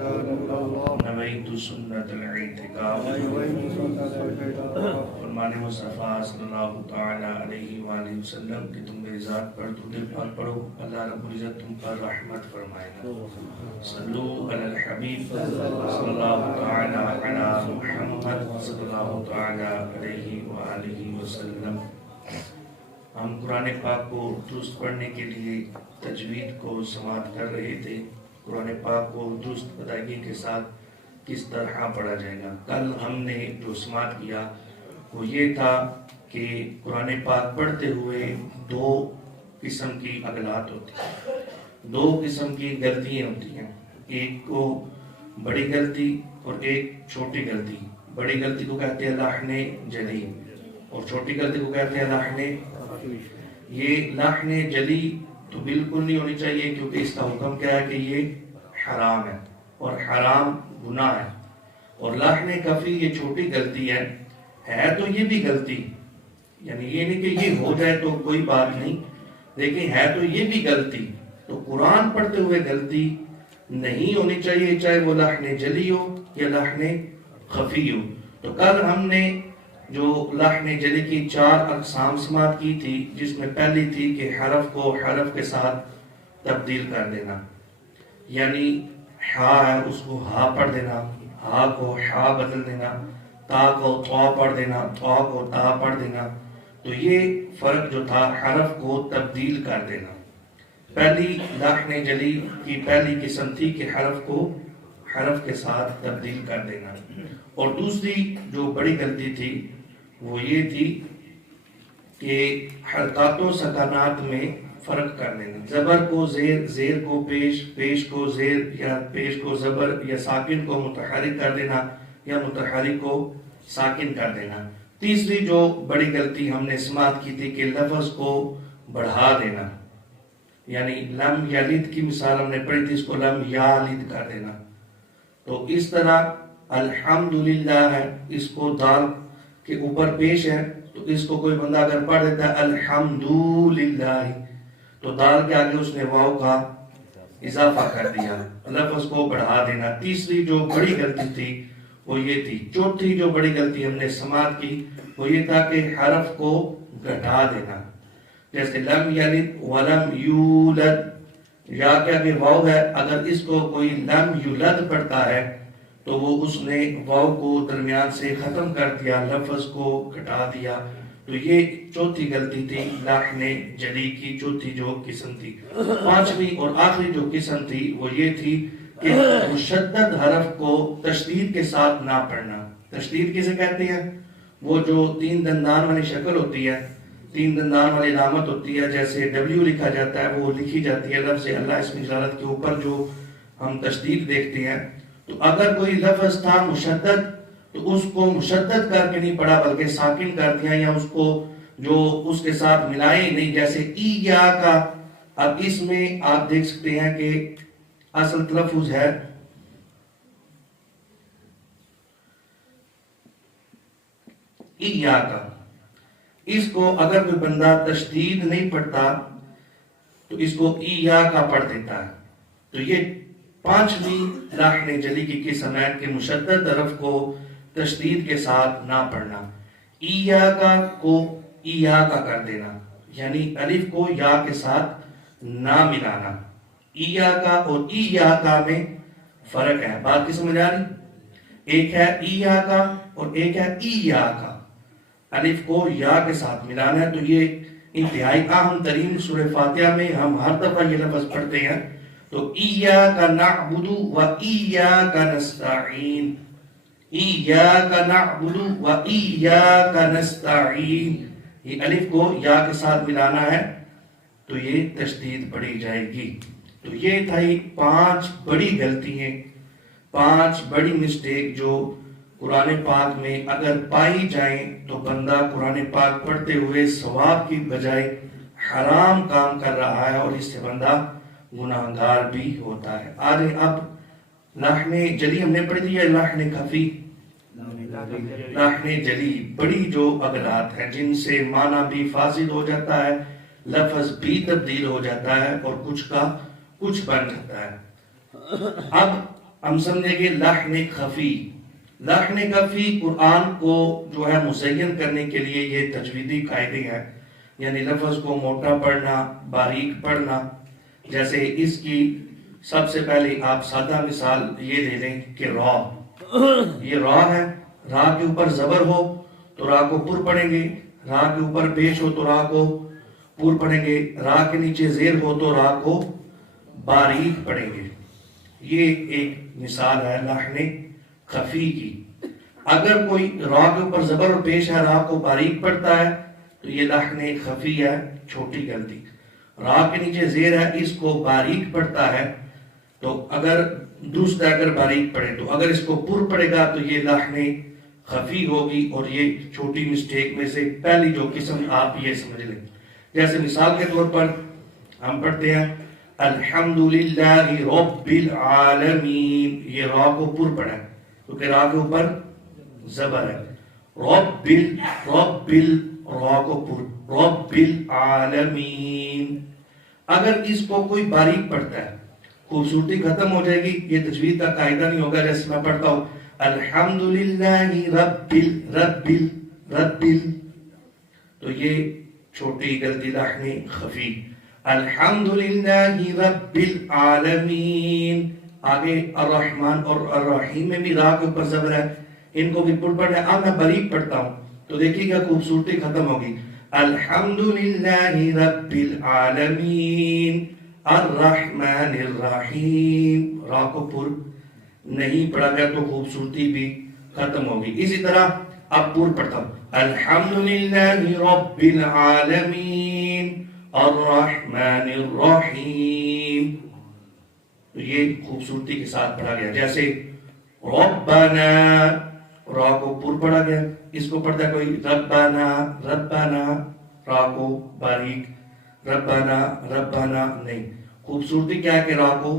نویت سنت الاعتکاف فرمان مصطفیٰ صلی اللہ تعالیٰ علیہ وآلہ وسلم کہ تم میری ذات پر درود پاک پڑھو، اللہ رب العزت تم پر رحمت فرمائے گا۔ صلو علی الحبیب صلی اللہ تعالیٰ علی محمد صلی اللہ تعالیٰ علیہ وآلہ وسلم۔ ہم قرآن پاک کو درست پڑھنے کے لیے تجوید کو سماعت کر رہے تھے۔ قرآن پاک کو درست ادائیگی کے ساتھ کس طرح پڑھا جائے گا۔ کل ہم نے جو سماعت کیا وہ یہ تھا کہ قرآن پاک پڑھتے ہوئے دو قسم کی اغلاط ہوتی ہیں، دو قسم کی غلطیاں ہوتی ہیں، ایک کو بڑی غلطی اور ایک چھوٹی غلطی۔ بڑی غلطی کو کہتے ہیں لحن جلی اور چھوٹی غلطی کو کہتے ہیں لحن خفی۔ یہ لحن جلی تو بالکل نہیں ہونی چاہیے، کیونکہ اس کا حکم کیا ہے کہ یہ حرام ہے اور حرام گناہ ہے۔ اور لحن خفی یہ چھوٹی غلطی ہے تو یہ بھی غلطی، یعنی یہ نہیں کہ یہ ہو جائے تو کوئی بات نہیں، لیکن ہے تو یہ بھی غلطی۔ تو قرآن پڑھتے ہوئے غلطی نہیں ہونی چاہیے، چاہے وہ لحن جلی ہو یا لحن خفی ہو۔ تو کل ہم نے جو لحن جلی کی 4 اقسام سماعت کی تھی، جس میں پہلی تھی کہ حرف کو حرف کے ساتھ تبدیل کر دینا، یعنی ہا ہے اس کو ہا پڑھ دینا، ہا کو ہا بدل دینا، تا کو تا پڑھ دینا، تا کو تا پڑھ دینا۔ تو یہ فرق جو تھا حرف کو تبدیل کر دینا۔ پہلی لحن جلی کی پہلی قسم تھی کہ حرف کو حرف کے ساتھ تبدیل کر دینا، اور دوسری جو بڑی غلطی تھی وہ یہ تھی کہ حرکات و سکانات میں فرق کر دینا، زبر کو زیر، زیر کو پیش، پیش کو زیر، یا پیش کو زبر، یا ساکن کو متحرک کر دینا یا متحرک کو ساکن کر دینا۔ تیسری جو بڑی غلطی ہم نے سماعت کی تھی کہ لفظ کو بڑھا دینا، یعنی لم یلد کی مثال ہم نے پڑھی تھی، اس کو لم یالد کر دینا۔ تو اس طرح الحمدللہ ہے، اس کو دال کے اوپر پیش ہے تو اس کو کوئی بندہ اگر پڑھ دیتا ہے الحمدللہ تو دال کے آگے اس نے واو کا اضافہ کر دیا، لفظ کو بڑھا دینا۔ تیسری جو بڑی غلطی تھی وہ یہ تھی۔ چوتھی جو بڑی غلطی ہم نے سماعت کی وہ یہ تھا کہ حرف کو گھٹا دینا، جیسے لم یلد ولم یولد، یا کے آگے واو ہے، اگر اس کو کوئی لم یولد پڑھتا ہے تو وہ اس نے واو کو درمیان سے ختم کر دیا، لفظ کو گھٹا دیا۔ تو یہ چوتھی غلطی تھی لحن جلی کی، چوتھی جو قسم تھی۔ پانچویں اور آخری جو قسم تھی وہ یہ تھی کہ مشدد حرف کو تشدید کے ساتھ نہ پڑھنا۔ تشدید کسے کہتے ہیں؟ وہ جو 3 دندان والی شکل ہوتی ہے، 3 دندان والی علامت ہوتی ہے، جیسے ڈبلیو لکھا جاتا ہے وہ لکھی جاتی ہے لفظ اللہ اسم جلالت کے اوپر، جو ہم تشدید دیکھتے ہیں۔ تو اگر کوئی لفظ تھا مشدد تو اس کو مشدد کر کے نہیں پڑھا بلکہ ساکن کر دیا، یا اس کو جو اس کے ساتھ ملائے نہیں، جیسے ای یا کا۔ اب اس میں آپ دیکھ سکتے ہیں کہ اصل تلفظ ہے ای یا کا، اس کو اگر کوئی بندہ تشدید نہیں پڑھتا تو اس کو ای یا کا پڑھ دیتا ہے۔ تو یہ پانچویں لحن جلی کی قسم ہے کہ مشدد حرف کو تشدید کے ساتھ نہ پڑھنا، ای یا کا کو ای یا کا کر دینا، یعنی الف کو یا کے ساتھ نہ ملانا۔ ای یا کا اور ای یا کا میں فرق ہے، بات کی سمجھ آ رہی؟ ایک ہے ای یا کا اور ایک ہے ای یا کا، الف کو یا کے ساتھ ملانا ہے۔ تو یہ انتہائی اہم ترین سورہ فاتحہ میں ہم ہر دفعہ یہ لفظ پڑھتے ہیں۔ تو ایاک نعبد و ایاک نستعین، ایاک نعبد و ایاک نستعین، یہ الف کو یا کے ساتھ ملانا ہے تو یہ تشدید پڑھی جائے گی۔ تو یہ تھی 5 بڑی غلطیاں، 5 بڑی مسٹیک جو قرآن پاک میں اگر پائی جائیں تو بندہ قرآن پاک پڑھتے ہوئے ثواب کی بجائے حرام کام کر رہا ہے، اور اس سے بندہ گناہگار بھی ہوتا ہے۔ آگے اب لحن جلی ہم نے پڑھی تھی یا لحن خفی؟ لحن جلی بڑی جو اغلاط ہیں جن سے معنی بھی فاسد ہو جاتا ہے، لفظ بھی تبدیل ہو جاتا ہے اور کچھ کا کچھ بن جاتا ہے۔ اب ہم سمجھیں گے لحن خفی. لحن خفی قرآن کو جو ہے مزین کرنے کے لیے یہ تجویدی قاعدے ہیں، یعنی لفظ کو موٹا پڑھنا، باریک پڑھنا. جیسے اس کی سب سے پہلے آپ سادہ مثال یہ دے دیں کہ را، یہ را ہے، را کے اوپر زبر ہو تو را کو پر پڑھیں گے، را کے اوپر پیش ہو تو را کو پر پڑھیں گے، را کے نیچے زیر ہو تو را کو باریک پڑھیں گے. یہ ایک مثال ہے لحن خفی کی. اگر کوئی را کے اوپر زبر اور پیش ہے، را کو باریک پڑھتا ہے تو یہ لحن خفی ہے، چھوٹی غلطی. را کے نیچے زیر ہے، اس کو باریک پڑھتا ہے تو اگر درست اگر باریک پڑھے تو اگر اس کو پر پڑھے گا تو یہ لحن خفی ہوگی. اور یہ چھوٹی مسٹیک میں سے پہلی جو قسم آپ یہ سمجھ لیں. جیسے مثال کے طور پر ہم پڑھتے ہیں الحمدللہ رب العالمین، یہ را کو پر پڑھا ہے کیونکہ را کے اوپر زبر ہے. را کو پر، رب العالمین. اگر اس کو کوئی باریک پڑھتا ہے خوبصورتی ختم ہو جائے گی، یہ تجوید کا قاعدہ نہیں ہوگا. جیسے میں پڑھتا ہوں الحمدللہ رب تو یہ چھوٹی غلطی لحن خفی. الحمدللہ رب العالمین. آگے الرحمن اور الرحیم میں بھی را کے اوپر زبر ہے، ان کو بھی پر پڑھنا ہے. اب میں باریک پڑھتا ہوں تو دیکھیے گا خوبصورتی ختم ہوگی. الحمدللہ رب العالمین الرحمن الرحیم. را کو پر نہیں پڑھا گیا تو خوبصورتی بھی ختم ہوگی. اسی طرح اب پر پڑھتا ہوں الحمدللہ رب العالمین الرحمن الرحیم. تو یہ خوبصورتی کے ساتھ پڑھا گیا. جیسے ربنا، را کو پر پڑھا گیا، اس کو پڑھتا ہے کوئی ربنا، را کو باریک، ربنا نہیں. خوبصورتی کیا ہے کہ را کو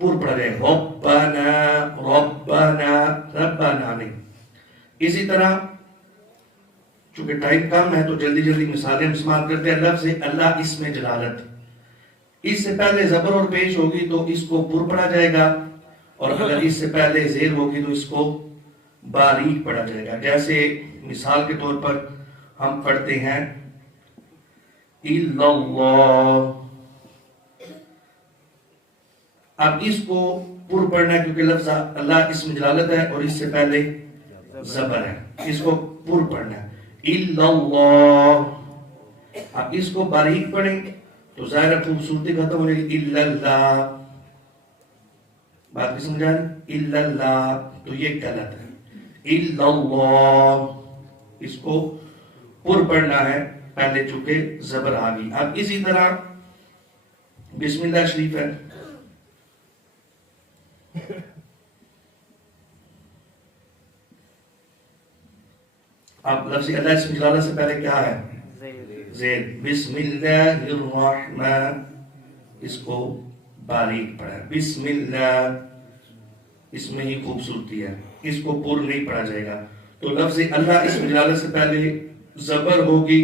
پر پڑھا گیا، ربنا نہیں. اسی طرح چونکہ ٹائم کم ہے تو جلدی جلدی مثالیں ہم استعمال کرتے ہیں. لفظ اللہ اسم جلالت، اس سے پہلے زبر اور پیش ہوگی تو اس کو پر پڑھا جائے گا، اور اگر اس سے پہلے زیر ہوگی تو اس کو باریک پڑھا جائے گا. جیسے مثال کے طور پر ہم پڑھتے ہیں الا اللہ. اب اس کو پر پڑھنا ہے کیونکہ لفظ اللہ اسم جلالت ہے اور اس سے پہلے زبر ہے، اس کو پر پڑھنا ہے الا اللہ. اب اس کو باریک پڑھیں تو ظاہر خوبصورتی ختم ہو جائے گی. الا اللہ، بات بھی سمجھا رہی؟ الا اللہ تو یہ غلط ہے. الا اللہ اس کو پر پڑھنا ہے، پہلے چونکہ زبر آ گئی. اب اسی طرح بسم اللہ شریف ہے، اب لفظ اللہ اسم جلالت سے پہلے کیا ہے؟ زیر. بسم اللہ الرحمن، اس کو باریک پڑھا. بسم اللہ، اس میں ہی خوبصورتی ہے، اس کو پر نہیں پڑھا جائے گا. تو لفظ اللہ اسم جلالت سے پہلے زبر ہوگی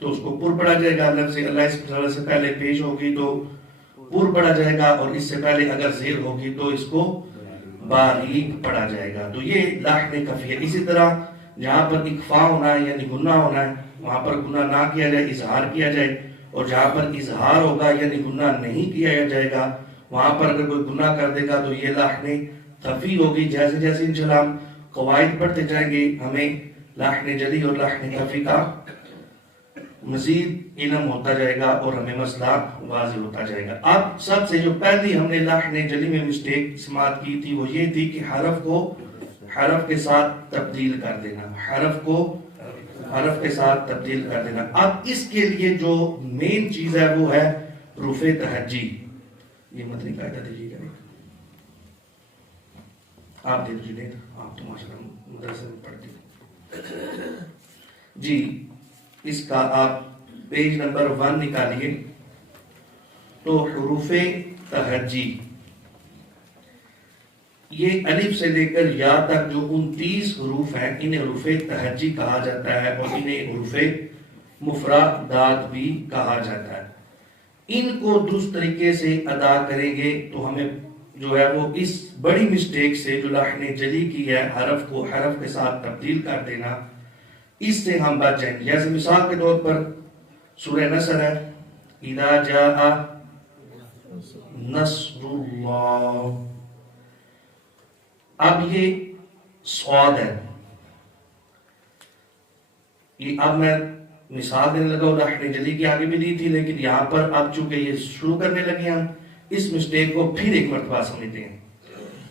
تو اس کو پر پڑھا جائے گا. لفظ اللہ اسم جلالت سے پہلے پیش ہوگی تو پر پڑھا جائے گا، اور اس سے پہلے اگر زیر ہوگی تو اس کو باریک پڑھا جائے گا. تو یہ لحن خفی ہے. اسی طرح جہاں پر اکفا ہونا ہے یعنی گناہ ہونا ہے وہاں پر گناہ نہ کیا جائے، اظہار کیا جائے. اور جہاں پر اظہار ہوگا یعنی گناہ نہیں کیا جائے گا وہاں پر اگر کوئی گناہ کر دے گا تو یہ لحن خفی ہوگی. جیسے جیسے انشاءاللہ ہم قواعد پڑھتے جائیں گے ہمیں لحن جلی اور لحن خفی کا مزید علم ہوتا جائے گا اور ہمیں مسئلہ واضح ہوتا جائے گا. اب سب سے جو پہلی ہم نے لحن جلی میں مسٹیک استعمال کی تھی وہ یہ تھی کہ حرف کو حرف کے ساتھ تبدیل کر دینا، حرف کو حرف کے ساتھ تبدیل کر دینا. اب اس کے لیے جو مین چیز ہے وہ ہے حروف تہجی. یہ متنی قاعدہ دیجیے گا، آپ دے دیجیے، آپ تو ماشاءاللہ مدرسے میں پڑھتے جی. اس کا آپ پیج نمبر 1 نکالیے. تو حروف تہجی یہ الف سے لے کر یا تک جو 29 حروف ہیں انہیں حروف تہجی کہا جاتا ہے اور انہیں حروف مفردات بھی کہا جاتا ہے. ان کو درست طریقے سے ادا کریں گے تو ہمیں جو ہے وہ اس بڑی مسٹیک سے جو لحن جلی کی ہے حرف کو حرف کے ساتھ تبدیل کر دینا، اس سے ہم بچ جائیں گے. جیسے مثال کے طور پر سورہ نصر ہے، اذا جاء نصر اللہ. اب یہ صاد ہے، یہ اب میں مثال دینے لگا لحن جلی کی آگے بھی دی تھی، لیکن یہاں پر اب چونکہ یہ شروع کرنے لگے ہم اس مسٹیک کو پھر ایک مرتبہ سمجھتے ہیں.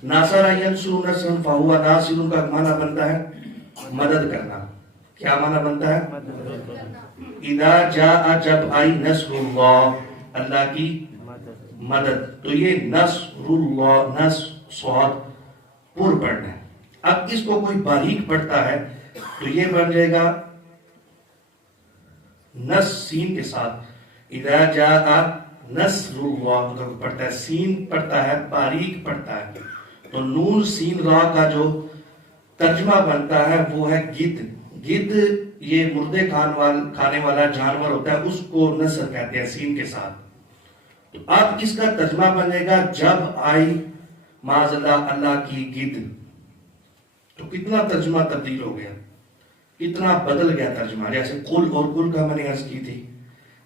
ناصر ینصر نصرا فہو ناصر کا معنی بنتا ہے مدد کرنا. کیا معنی بنتا ہے؟ اذا جاء جب آئی نصر اللہ، اللہ کی مدد. تو یہ نصر اللہ، نصر صاد پر پڑھنا ہے. اب اس کو کوئی باریک پڑھتا ہے تو یہ بن جائے گا نص سین کے ساتھ. اذا جاء نصر اللہ اگر پڑھتا ہے، سین پڑھتا ہے باریک پڑھتا ہے، تو نون سین را کا جو ترجمہ بنتا ہے وہ ہے گدھ. گدھ یہ مردے کھانے والا جانور ہوتا ہے، اس کو نصر کہتے ہیں سین کے ساتھ. تو اب اس کا ترجمہ بنے گا جب آئی معاذ اللہ اللہ کی گدھ. تو کتنا ترجمہ تبدیل ہو گیا، کتنا بدل گیا ترجمہ. جیسے قل اور قل کا میں نے عرض کی تھی،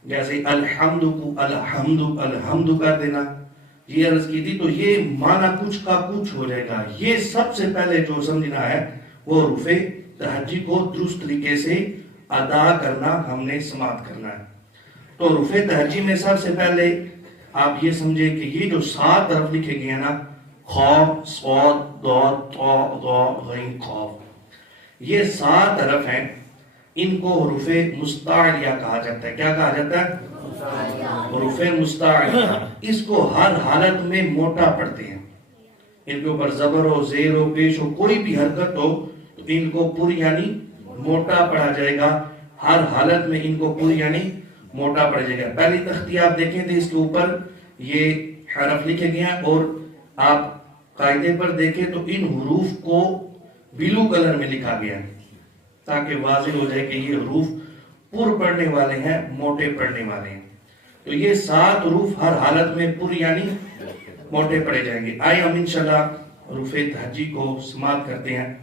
جیسے الحمد کو الحمد کر دینا یہ عرض کی تھی. تو یہ معنی کچھ کا کچھ ہو جائے گا. یہ سب سے پہلے جو سمجھنا ہے وہ حروف تہجی کو درست طریقے سے ادا کرنا ہم نے سماعت کرنا ہے. تو حروف تہجی میں سب سے پہلے آپ یہ سمجھیں کہ یہ جو 7 حرف لکھے گئے ہیں نا، خاء صاد ضاد طاء ظاء غین قاف، یہ 7 حرف ہیں. ان کو حروف مستعلیہ کہا جاتا ہے. کیا کہا جاتا ہے؟ حروف مستعلیہ. اس کو ہر حالت میں موٹا پڑھتے ہیں. ان کے اوپر زبر ہو، زیر ہو، پیش ہو، کوئی بھی حرکت ہو تو ان کو پوری یعنی موٹا پڑھا جائے گا. ہر حالت میں ان کو پوری یعنی موٹا پڑھا جائے گا. پہلی تختی آپ دیکھیں تھے، اس کے اوپر یہ حرف لکھے گئے ہیں اور آپ قاعدے پر دیکھیں تو ان حروف کو بلو کلر میں لکھا گیا ہے تاکہ واضح ہو جائے کہ یہ حروف پر پڑھنے والے ہیں، موٹے پڑھنے والے ہیں. تو یہ 7 حروف ہر حالت میں پوری یعنی موٹے پڑھے جائیں گے. آئے ہم انشاءاللہ حروف تہجی کو سماعت کرتے ہیں.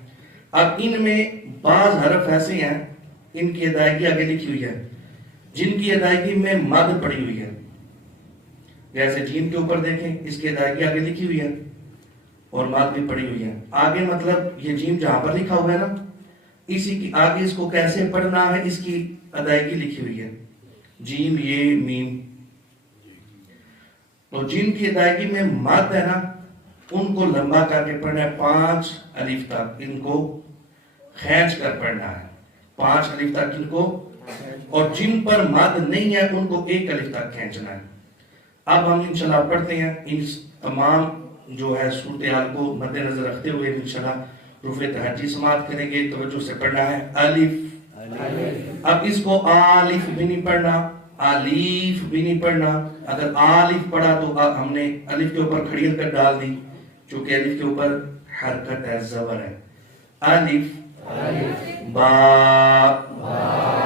اب ان میں بعض حرف ایسے ہیں ان کی ادائیگی آگے لکھی ہوئی ہے جن کی ادائیگی میں مد پڑی ہوئی ہے. جیسے جیم کے اوپر دیکھیں، اس کی ادائیگی آگے لکھی ہوئی ہے اور مد بھی پڑی ہوئی ہے. آگے مطلب یہ جیم جہاں پر لکھا ہوا ہے نا، اسی کی آگے اس کو کیسے پڑھنا ہے اس کی ادائیگی لکھی ہوئی ہے. جیم یہ میم. تو جن کی ادائیگی میں مد ہے نا، ان کو لمبا کر کے پڑھنا ہے 5 الف تک. ان کو کھینچ کر پڑھنا ہے 5 الف تک ان کو، اور جن پر مد نہیں ہے ان کو 1 الف تک کھینچنا ہے. اب ہم انشاءاللہ پڑھتے ہیں ان تمام جو ہے صورتحال کو مد نظر رکھتے ہوئے انشاءاللہ حروف تہجی سماعت کریں گے. توجہ سے پڑھنا ہے الف. اب اس کو الف بھی نہیں پڑھنا، الیف بھی نہیں پڑھنا. اگر الف پڑھا تو ہم نے الف کے اوپر کھڑی حرکت ڈال دی، چونکہ الف کے اوپر حرکت ہے، زبر ہے. الف با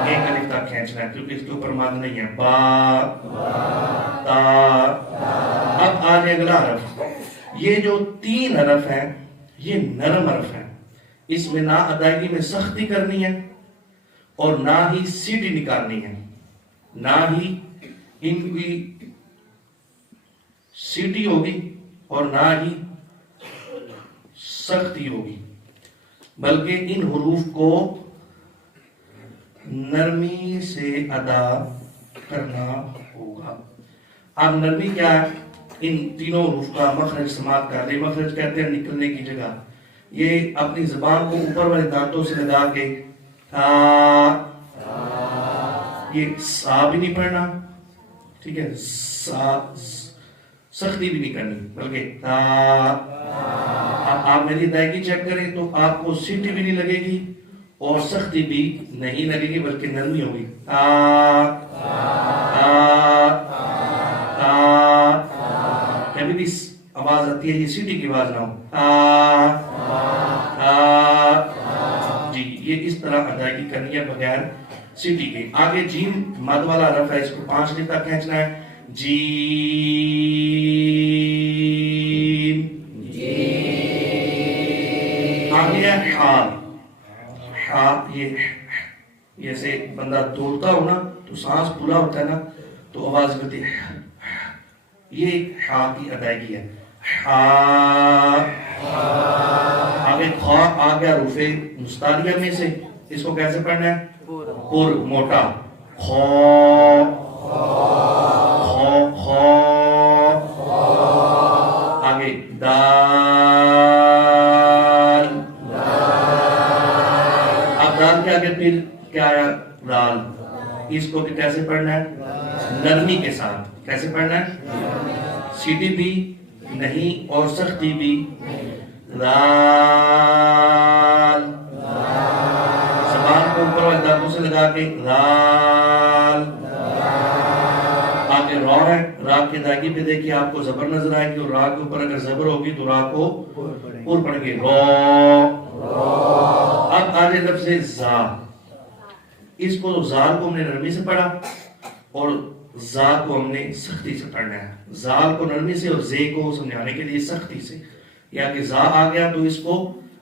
1 الف تک کھینچنا ہے کیونکہ اس کے اوپر مد نہیں ہے. با تا. اب آگے اگلا حرف. یہ جو 3 حرف ہیں یہ نرم حرف ہیں. اس میں نہ ادائیگی میں سختی کرنی ہے اور نہ ہی سیٹی نکالنی ہے، نہ ہی ان کی سیٹی ہوگی اور نہ ہی سختی ہوگی، بلکہ ان حروف کو نرمی سے ادا کرنا ہوگا. اب نرمی کیا ہے؟ ان تینوں حروف کا مخرج سماعت کر لیں. مخرج کہتے ہیں نکلنے کی جگہ. یہ اپنی زبان کو اوپر والے دانتوں سے لگا کے یہ سا بھی نہیں پڑھنا، ٹھیک ہے، سختی بھی نہیں کرنی، بلکہ آپ میری ادائیگی چیک کریں تو آپ کو سیٹی بھی نہیں لگے گی اور سختی بھی نہیں لگے گی، بلکہ نرمی ہوگی. کبھی بھی آواز آتی ہے یہ سیٹی کی آواز نہ ہو. جی یہ اس طرح ادائیگی کرنی ہے بغیر سیٹی کے. آگے جیم مد والا حرف ہے، اس کو 5 الف تک کھینچنا ہے. جیم آگے ہے ہا، ہا یہ جیسے بندہ دوڑتا ہو نا تو سانس پورا ہوتا ہے نا تو آواز کرتی ہے، یہ ہا کی ادائیگی ہے. ہا آگے خا آ گیا حروف مستعلیہ میں سے، اس کو کیسے پڑھنا ہے؟ پر موٹا خا خا خا. آگے دال، اب دال کے آگے پھر کیا آیا؟ دال. اس کو بھی کیسے پڑھنا ہے؟ نرمی کے ساتھ. کیسے پڑھنا ہے؟ سیدھی بھی نہیں اور سختی بھی. لال، زبان کو اوپر والے دانتوں سے لگا کے لال. آگے را ہے، را کی ادائیگی پہ دیکھیے آپ کو زبر نظر آئے گی، اور را کے اوپر اگر زبر ہوگی تو را کو پر پڑھیں گے را. اب آگے لفظ زا، اس کو زال کو ہم نے نرمی سے پڑھا اور زا کو ہم نے سختی سے پڑھنا ہے. زال کو نرمی سے اور زے کو سمجھانے کے لیے سختی سے. یا کہ زا آ گیا تو اس کو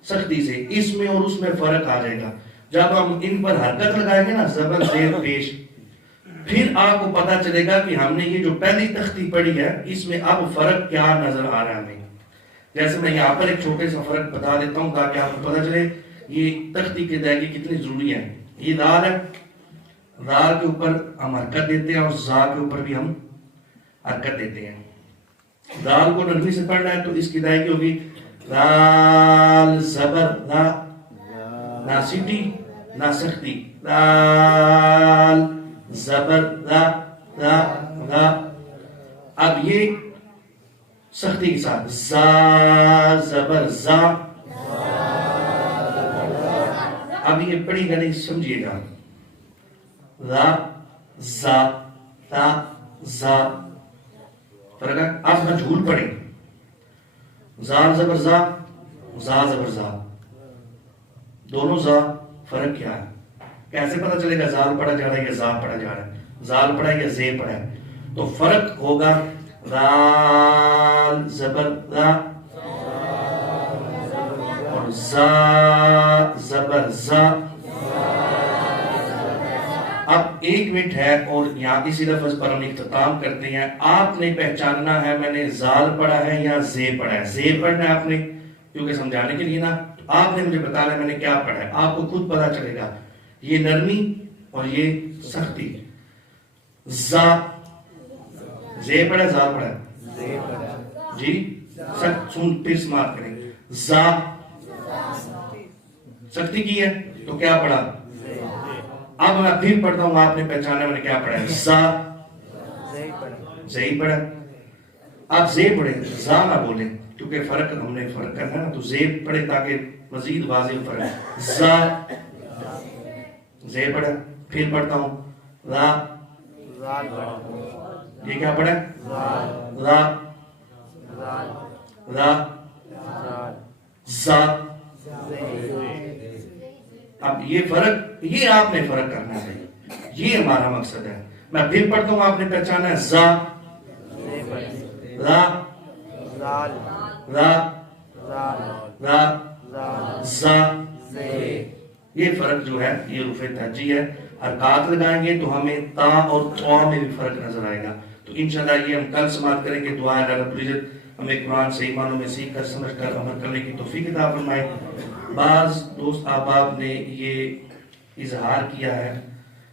سختی سے. اس میں اور اس میں فرق آ جائے گا. جب ہم ان پر حرکت لگائیں گے نا زبر زیر پیش، پھر آپ کو پتا چلے گا کہ ہم نے یہ جو پہلی تختی پڑھی ہے اس میں اب فرق کیا نظر آ رہا ہے ہمیں. جیسے میں یہاں پر ایک چھوٹے سا فرق بتا دیتا ہوں تاکہ آپ کو پتا چلے یہ تختی کی ادائیگی کتنی ضروری ہے. یہ دال ہے، دال کے اوپر ہم حرکت دیتے ہیں اور زا کے اوپر بھی ہم حرکت دیتے ہیں. دال کو نرمی سے پڑھنا ہے تو اس کی ادائیگی ہوگی دال زبر دا، نہ سیٹی نہ سختی. دال زبر دا دا دا. اب یہ سختی کے ساتھ زا زبر زا. اب یہ پڑھی گا نہیں سمجھیے گا. لا زا تا زا فرق ہے. اب مجھول پڑھیں، زال زبر زا، زا زبر زا، دونوں زا. فرق کیا ہے؟ کیسے پتا چلے گا زال پڑھا جا رہا ہے یا زا پڑھا جا رہا ہے؟ زال پڑھا ہے یا زے پڑھا ہے؟ تو فرق ہوگا زال زبر زا اور زا زبر زا. اب ایک منٹ ہے اور یہاں اسی لفظ پر ہم اختتام کرتے ہیں. آپ نے پہچاننا ہے میں نے زال پڑھا ہے یا زے پڑھا ہے. زے پڑھنا ہے آپ نے کیونکہ سمجھانے کے لیے نا. آپ نے مجھے بتانا ہے میں نے کیا پڑھا ہے. آپ کو خود پتا چلے گا یہ نرمی اور یہ سختی. زا زے پڑھا زال پڑھا ہے جی. سخت سن پھر سماعت کریں. زا سختی کی ہے تو کیا پڑھا؟ اب میں پھر پڑھتا ہوں آپ نے پہچانا میں نے کیا پڑھا ہے. زا زے پڑھا. آپ زے پڑھیں زا نہ بولیں کیونکہ فرق ہم نے فرق کرنا ہے تو زے پڑھیں تاکہ مزید واضح فرق ہے. زا زے پڑھا. پھر پڑھتا ہوں لا. یہ کیا پڑھا ہے؟ لا لا زا. اب یہ فرق یہ آپ نے فرق کرنا ہے، یہ ہمارا مقصد ہے. میں پھر پڑھتا ہوں آپ نے پہچانا ہے. زا لا لا لا زا. یہ فرق جو ہے یہ حروف تہجی ہے. حرکات لگائیں گے تو ہمیں تا اور طا میں بھی فرق نظر آئے گا. تو انشاءاللہ یہ ہم کل سماعت کریں گے. دعا ہے اللہ رب العزت ہمیں قرآن صحیح معنوں میں سیکھ کر سمجھ کر عمل کرنے کی توفیق عطا فرمائے. بعض دوست احباب نے یہ اظہار کیا ہے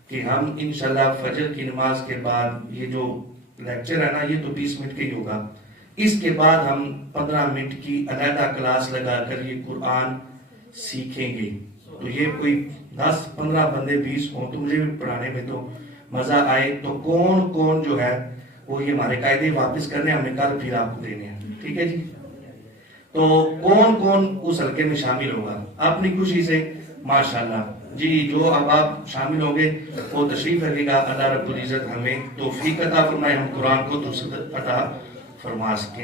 کہ ہم انشاءاللہ فجر کی نماز کے بعد یہ جو لیکچر ہے نا یہ تو 20 منٹ کا ہی ہوگا. اس کے بعد ہم 15 منٹ کی علیحدہ کلاس لگا کر یہ قرآن سیکھیں گے. تو یہ کوئی 10-15 بندے 20 ہوں تو مجھے بھی پڑھانے میں تو مزہ آئے. تو کون کون جو ہے وہ یہ ہمارے قاعدے واپس کرنے ہمیں کل پھر آپ کو دینے ہیں. ٹھیک ہے جی. تو کون کون اس حلقے میں شامل ہوگا اپنی خوشی سے ماشاءاللہ جی. جو اب آپ شامل ہوگے وہ تشریف رکھے گا. اللہ رب العزت ہمیں توفیق عطا فرمائے ہم قرآن کو درست عطا فرما سکیں.